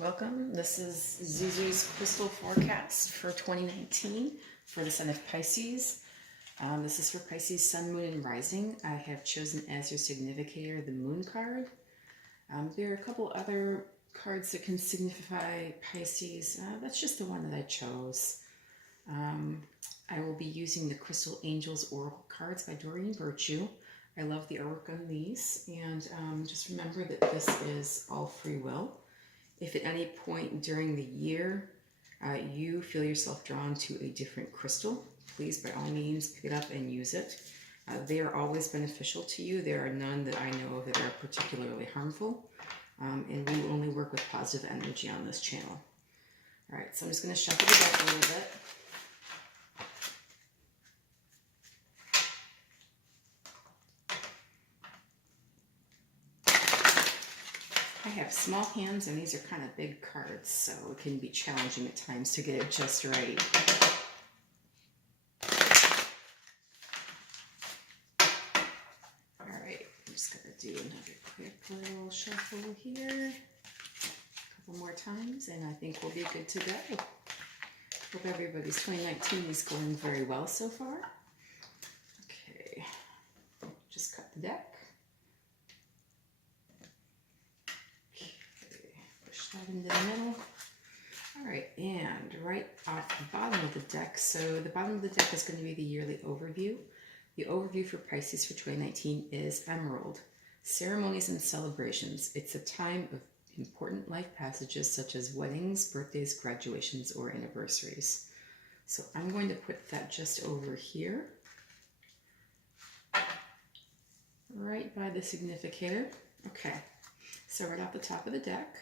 Welcome. This is Zuzu's crystal forecast for 2019 for the sign of Pisces. This is for Pisces, Sun, Moon, and Rising. I have chosen as your significator the Moon card. There are a couple other cards that can signify Pisces. That's just the one that I chose. I will be using the Crystal Angels Oracle cards by Doreen. I love the artwork on these, and just remember that this is all free will. If at any point during the year you feel yourself drawn to a different crystal, please by all means pick it up and use it. They are always beneficial to you. There are none that I know of that are particularly harmful, and we will only work with positive energy on this channel. All right, so I'm just going to shuffle the deck a little bit. I have small hands and these are kind of big cards, so it can be challenging at times to get it just right. Alright, I'm just going to do another quick little shuffle here. A couple more times and I think we'll be good to go. Hope everybody's 2019 is going very well so far. Okay, just cut the deck. That into the middle. Alright, and right off the bottom of the deck, so the bottom of the deck is going to be the yearly overview. The overview for Pisces for 2019 is Emerald. Ceremonies and celebrations. It's a time of important life passages such as weddings, birthdays, graduations, or anniversaries. So I'm going to put that just over here, right by the significator. Okay, so right off the top of the deck.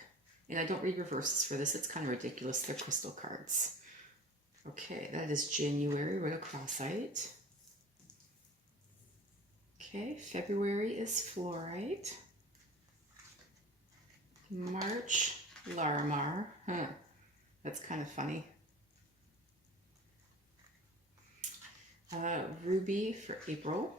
And I don't read reverses for this. It's kind of ridiculous. They're crystal cards. Okay, that is January. We're going to cross-eyed. Okay, February is fluorite. March, Larimar. That's kind of funny. Ruby for April.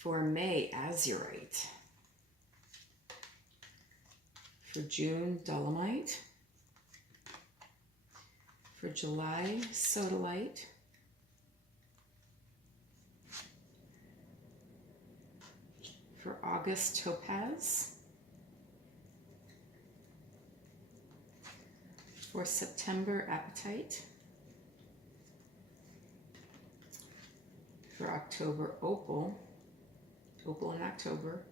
For May, Azurite. For June, Dolomite. For July, Sodalite. For August, Topaz. For September, Apatite. For October, Opal. Opal in October.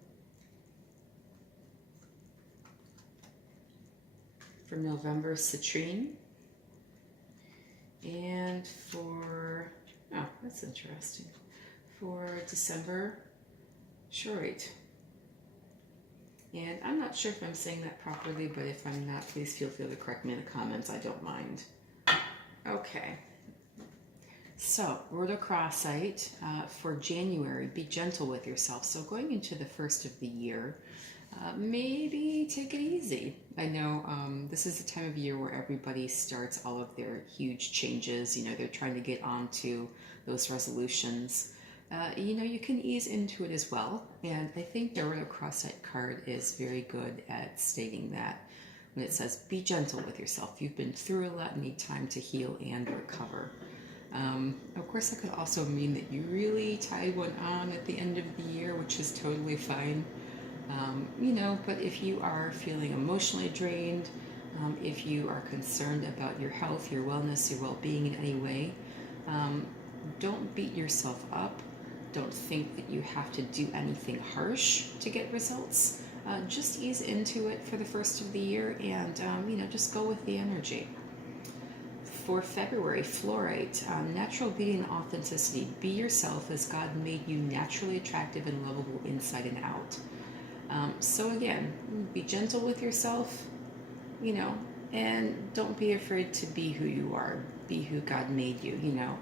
For November, Citrine. And for, oh, that's interesting. For December, Shorite. And I'm not sure if I'm saying that properly, but if I'm not, please feel free to correct me in the comments. I don't mind. Okay. So, word of cross-eyed for January, be gentle with yourself. So going into the first of the year, maybe take it easy. I know this is the time of year where everybody starts all of their huge changes. You know, they're trying to get onto those resolutions. You know, you can ease into it as well. And I think the word of cross-eyed card is very good at stating that. When it says, be gentle with yourself. You've been through a lot and need time to heal and recover. Of course, that could also mean that you really tied one on at the end of the year, which is totally fine. You know, but if you are feeling emotionally drained, if you are concerned about your health, your wellness, your well-being in any way, don't beat yourself up. Don't think that you have to do anything harsh to get results. Just ease into it for the first of the year and, you know, just go with the energy. For February, fluorite, natural beauty and authenticity. Be yourself as God made you naturally attractive and lovable inside and out. So again, be gentle with yourself, you know, and don't be afraid to be who you are. Be who God made you, you know.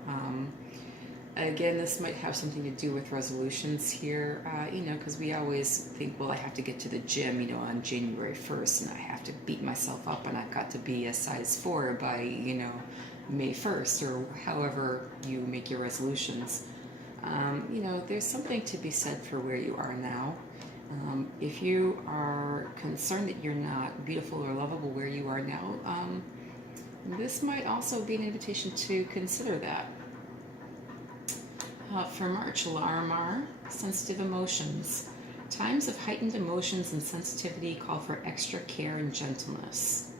Again, this might have something to do with resolutions here, you know, because we always think, well, I have to get to the gym, you know, on January 1st, and I have to beat myself up, and I've got to be a size 4 by, you know, May 1st, or however you make your resolutions. You know, there's something to be said for where you are now. If you are concerned that you're not beautiful or lovable where you are now, this might also be an invitation to consider that. For March, Larimar, sensitive emotions. Times of heightened emotions and sensitivity call for extra care and gentleness.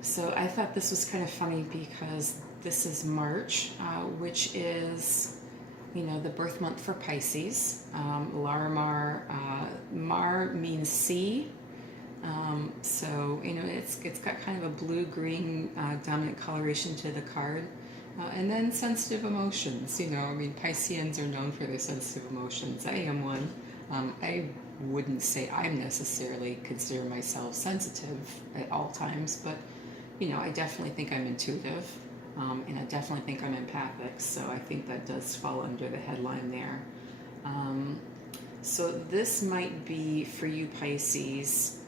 So I thought this was kind of funny because this is March, which is, the birth month for Pisces. Larimar, Mar means sea. So, it's got kind of a blue-green dominant coloration to the card. And then sensitive emotions, Pisceans are known for their sensitive emotions. I am one. I wouldn't say I'm necessarily consider myself sensitive at all times, but, I definitely think I'm intuitive, and I definitely think I'm empathic, so I think that does fall under the headline there. So this might be, for you Pisces,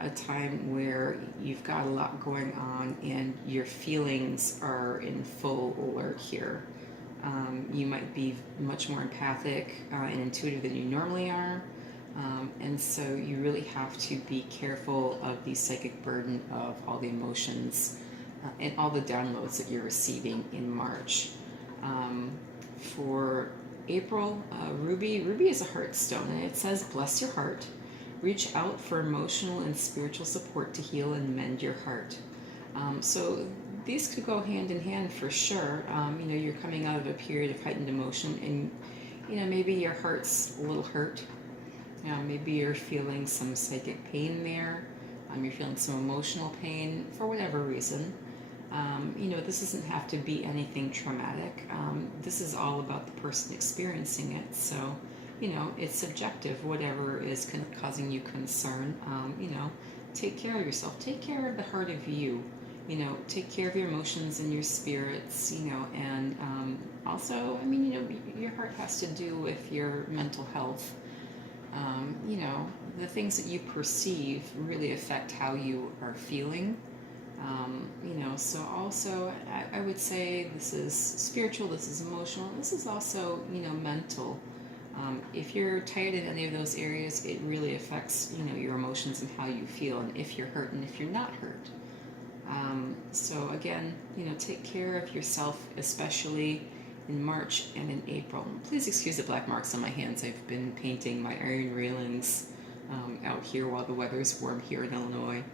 a time where you've got a lot going on and your feelings are in full alert here. You might be much more empathic and intuitive than you normally are, and so you really have to be careful of the psychic burden of all the emotions and all the downloads that you're receiving in March. For April, Ruby is a heart stone, and it says, bless your heart. Reach out for emotional and spiritual support to heal and mend your heart. So these could go hand in hand for sure. You're coming out of a period of heightened emotion, and maybe your heart's a little hurt. Maybe you're feeling some psychic pain there. You're feeling some emotional pain for whatever reason. This doesn't have to be anything traumatic. This is all about the person experiencing it. So, it's subjective, whatever is causing you concern. Take care of yourself. Take care of the heart of you. Take care of your emotions and your spirits, and also, your heart has to do with your mental health. The things that you perceive really affect how you are feeling. So also I would say this is spiritual, this is emotional, this is also, mental. If you're tired in any of those areas, it really affects, your emotions and how you feel, and if you're hurt and if you're not hurt. So again, take care of yourself, especially in March and in April. Please excuse the black marks on my hands. I've been painting my iron railings out here while the weather's warm here in Illinois.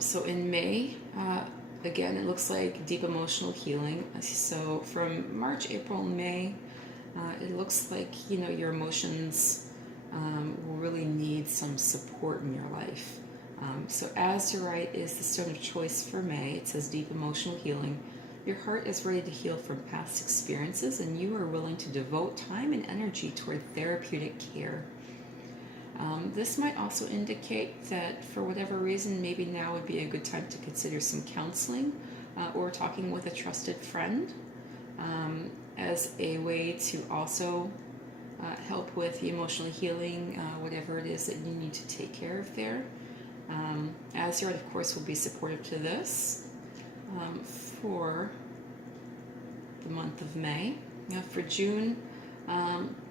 So in May, again, it looks like deep emotional healing. So from March, April, May, it looks like, your emotions will really need some support in your life. So azurite is the stone of choice for May. It says deep emotional healing. Your heart is ready to heal from past experiences, and you are willing to devote time and energy toward therapeutic care. This might also indicate that for whatever reason, maybe now would be a good time to consider some counseling or talking with a trusted friend as a way to also help with the emotional healing, whatever it is that you need to take care of there. Azurite, of course, will be supportive to this for the month of May. Now for June,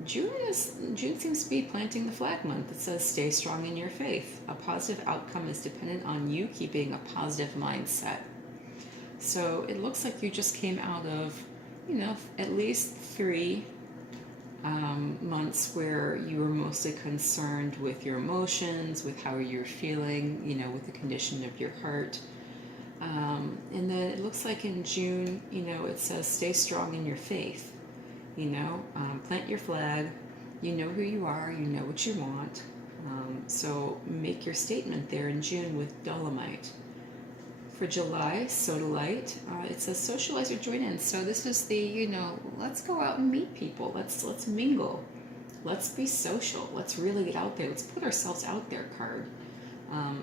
June seems to be planting the flag month. It says stay strong in your faith. A positive outcome is dependent on you keeping a positive mindset. So it looks like you just came out of, at least 3 months where you were mostly concerned with your emotions, with how you're feeling, with the condition of your heart. And then it looks like in June, it says stay strong in your faith. Plant your flag. You know who you are. You know what you want. So make your statement there in June with dolomite. For July, sodalite, it says socialize or join in. So this is the, let's go out and meet people. Let's mingle. Let's be social. Let's really get out there. Let's put ourselves out there card.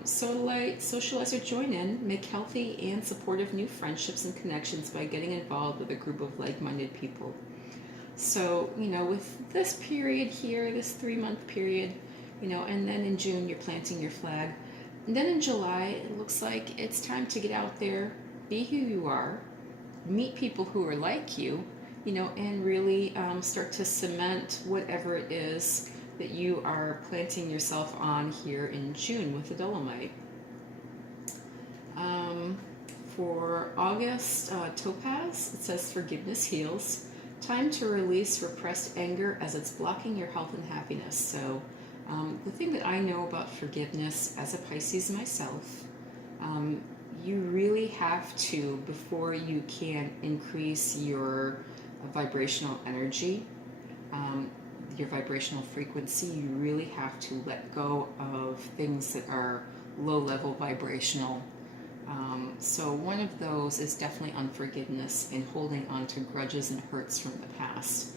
Sodalite, socialize or join in. Make healthy and supportive new friendships and connections by getting involved with a group of like-minded people. So, with this period here, this 3-month period, and then in June you're planting your flag. And then in July, it looks like it's time to get out there, be who you are, meet people who are like you, and really start to cement whatever it is that you are planting yourself on here in June with the Dolomite. For August, Topaz, it says forgiveness heals. Time to release repressed anger as it's blocking your health and happiness. So the thing that I know about forgiveness as a Pisces myself, you really have to, before you can increase your vibrational energy, your vibrational frequency, you really have to let go of things that are low level vibrational. So one of those is definitely unforgiveness and holding on to grudges and hurts from the past.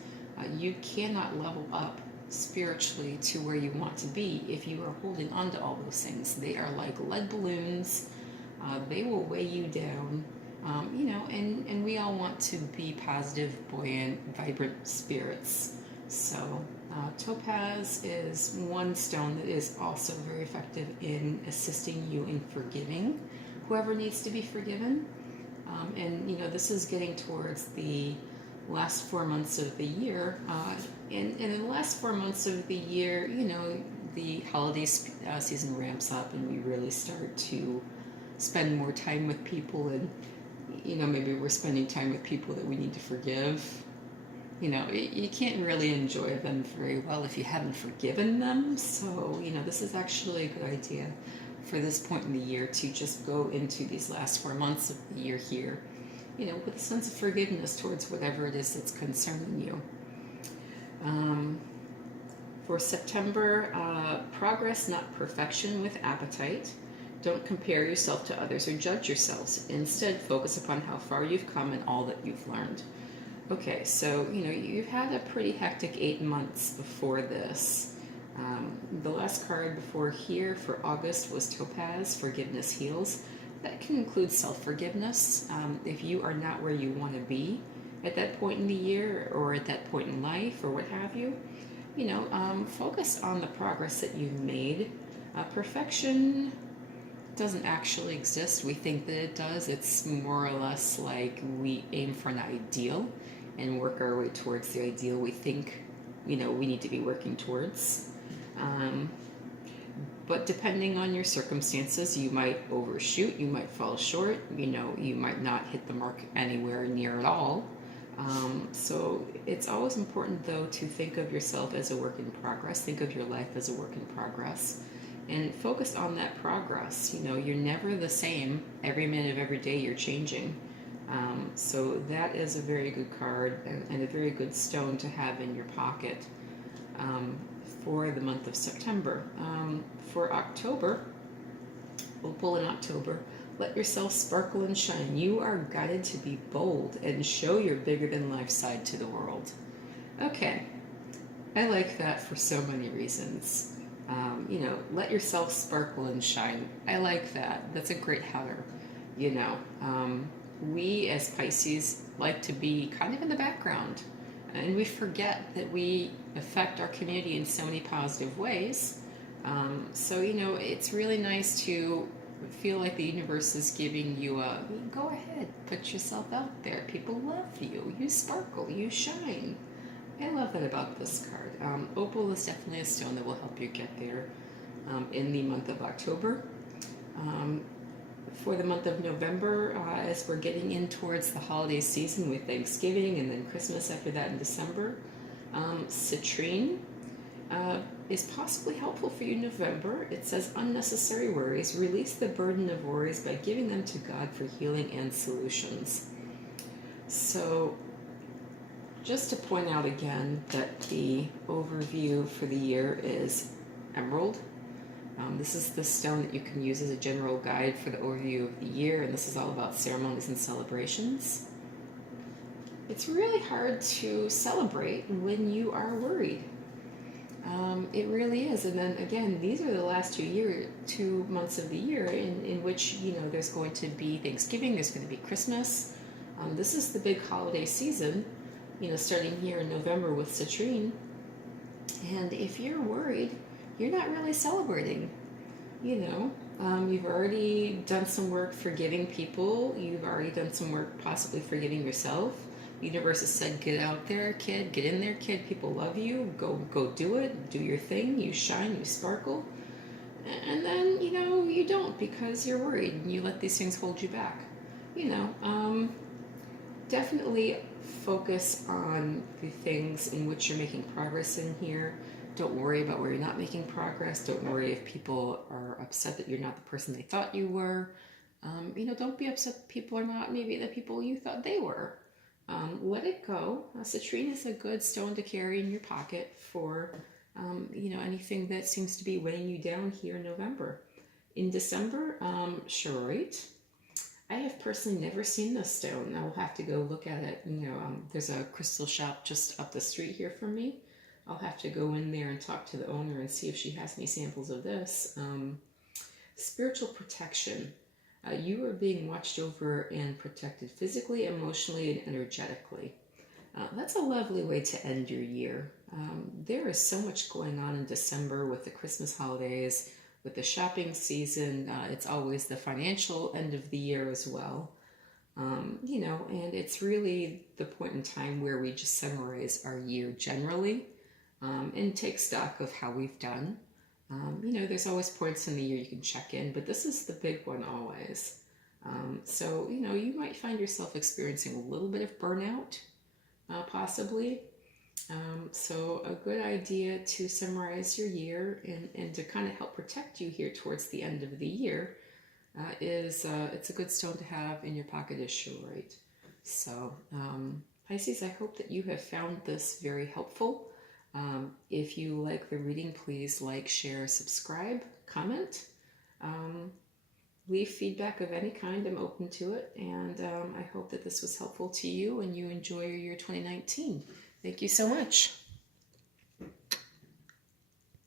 You cannot level up spiritually to where you want to be if you are holding on to all those things. They are like lead balloons. They will weigh you down. And we all want to be positive, buoyant, vibrant spirits. So Topaz is one stone that is also very effective in assisting you in forgiving whoever needs to be forgiven. This is getting towards the last 4 months of the year. And in the last 4 months of the year, the holiday season ramps up and we really start to spend more time with people, and maybe we're spending time with people that we need to forgive. You can't really enjoy them very well if you haven't forgiven them. So this is actually a good idea for this point in the year to just go into these last 4 months of the year here, with a sense of forgiveness towards whatever it is that's concerning you. For September, progress, not perfection, with appetite. Don't compare yourself to others or judge yourselves. Instead, focus upon how far you've come and all that you've learned. Okay, so, you've had a pretty hectic 8 months before this. The last card before here for August was Topaz, forgiveness heals. That can include self-forgiveness. If you are not where you want to be at that point in the year or at that point in life or what have you, focus on the progress that you've made. Perfection doesn't actually exist. We think that it does. It's more or less like we aim for an ideal and work our way towards the ideal we think, we need to be working towards. But depending on your circumstances, you might overshoot, you might fall short, you might not hit the mark anywhere near at all. So it's always important, though, to think of yourself as a work in progress, think of your life as a work in progress, and focus on that progress. You're never the same. Every minute of every day you're changing. So that is a very good card and a very good stone to have in your pocket for the month of September. For October, Opal in October, let yourself sparkle and shine. You are guided to be bold and show your bigger-than-life side to the world. Okay, I like that for so many reasons. Let yourself sparkle and shine. I like that. That's a great header. We as Pisces like to be kind of in the background, and we forget that we affect our community in so many positive ways. So it's really nice to feel like the universe is giving you a, go ahead, put yourself out there. People love you. You sparkle. You shine. I love that about this card. Opal is definitely a stone that will help you get there in the month of October. For the month of November, as we're getting in towards the holiday season with Thanksgiving and then Christmas after that in December, citrine is possibly helpful for you in November. It says unnecessary worries. Release the burden of worries by giving them to God for healing and solutions. So just to point out again that the overview for the year is emerald. This is the stone that you can use as a general guide for the overview of the year, and this is all about ceremonies and celebrations. It's really hard to celebrate when you are worried. It really is. And then again, these are the last 2 months of the year in which, there's going to be Thanksgiving, there's going to be Christmas. This is the big holiday season, starting here in November with citrine. And if you're worried, you're not really celebrating. You've already done some work forgiving people. You've already done some work possibly forgiving yourself. The universe has said, get out there, kid, get in there, kid. People love you. Go do it. Do your thing. You shine, you sparkle. And then, you don't because you're worried and you let these things hold you back. Definitely focus on the things in which you're making progress in here. Don't worry about where you're not making progress. Don't worry if people are upset that you're not the person they thought you were. Don't be upset that people are not maybe the people you thought they were. Let it go. Citrine is a good stone to carry in your pocket for, anything that seems to be weighing you down here in November. In December, Charite. I have personally never seen this stone. I will have to go look at it. There's a crystal shop just up the street here from me. I'll have to go in there and talk to the owner and see if she has any samples of this. Spiritual protection. You are being watched over and protected physically, emotionally, and energetically. That's a lovely way to end your year. There is so much going on in December with the Christmas holidays, with the shopping season. It's always the financial end of the year as well. And it's really the point in time where we just summarize our year generally and take stock of how we've done. There's always points in the year you can check in, but this is the big one always. So, you might find yourself experiencing a little bit of burnout, possibly. So a good idea to summarize your year and to kind of help protect you here towards the end of the year is it's a good stone to have in your pocket is Charite. So Pisces, I hope that you have found this very helpful. If you like the reading, please like, share, subscribe, comment. Leave feedback of any kind. I'm open to it. And I hope that this was helpful to you and you enjoy your year 2019. Thank you so much.